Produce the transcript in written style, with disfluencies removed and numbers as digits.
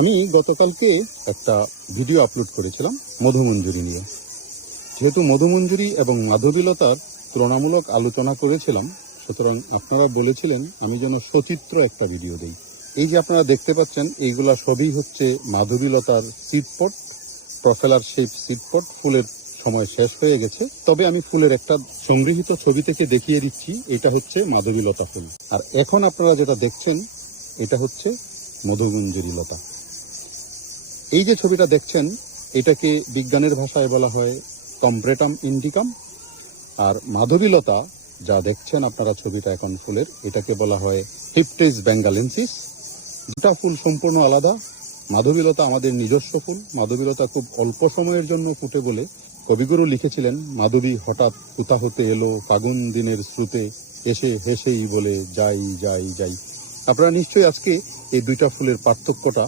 আমি গতকালকে একটা ভিডিও আপলোড করেছিলাম মধুমঞ্জুরি নিয়ে। যেহেতু মধুমঞ্জুরি এবং মাধবীলতার তুলনামূলক আলোচনা করেছিলাম, সুতরাং আপনারা বলেছিলেন আমি যেন সচিত্র একটা ভিডিও দেই। এই যে আপনারা দেখতে পাচ্ছেন, এইগুলা সবই হচ্ছে মাধবীলতার সিডপট, প্রফেলার শেপ সিডপট। ফুলের সময় শেষ হয়ে গেছে, তবে আমি ফুলের একটা সংগৃহীত ছবি থেকে দেখিয়ে দিচ্ছি। এটা হচ্ছে মাধবীলতা ফুল, আর এখন আপনারা যেটা দেখছেন এটা হচ্ছে মধুমঞ্জুরি লতা। এই যে ছবিটা দেখছেন, এটাকে বিজ্ঞানের ভাষায় বলা হয় কম্প্রেটাম ইন্ডিকাম। আর মাধবীলতা যা দেখছেন আপনারা ছবিটা এখন ফুলের, এটাকে বলা হয় হিপটেস বেঙ্গালেন্সিস। দুটা ফুল সম্পূর্ণ আলাদা। মাধবীলতা আমাদের নিজস্ব ফুল। মাধবীলতা খুব অল্প সময়ের জন্য ফুটে বলে কবিগুরু লিখেছিলেন, মাধবী হঠাৎ কোথা হতে এলো ফাগুন দিনের স্রোতে, এসে হেসেই বলে যাই যাই যাই। আপনারা নিশ্চয়ই আজকে এই দুইটা ফুলের পার্থক্যটা